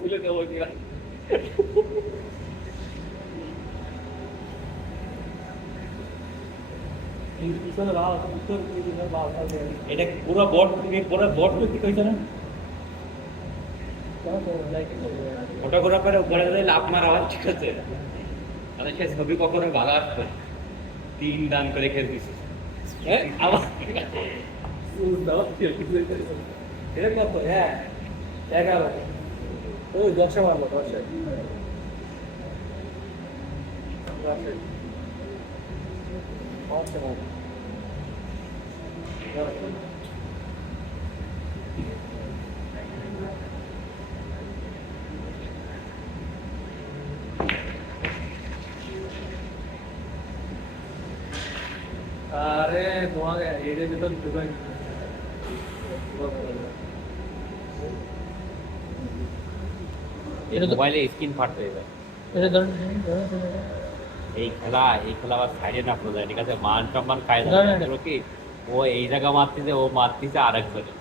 তুলে দেবো কিনা এটা পুরো বট পুরো বট কি কইছ না ওটা করার পরে উপরে গেলে লাভ মার আওয়াজ ঠিক আছে মানে সে ছবি কখনো ভালো আসবে 3 দান করে খেয়ে দিছে আবার এটা কত হ্যাঁ 11 ওই 10 মারলো 10 আরে তোমাকে এর ভিতর ঢুকাই এটা মোবাইলে স্ক্রিন ফাটতে যাবে এটা ধরুন এই খেলা আবার সাইডে না পড়ে যায় ঠিক আছে মান সম্মান খায় না কি ও এই জায়গা মারতেছে ও মারতেছে আরেকজনে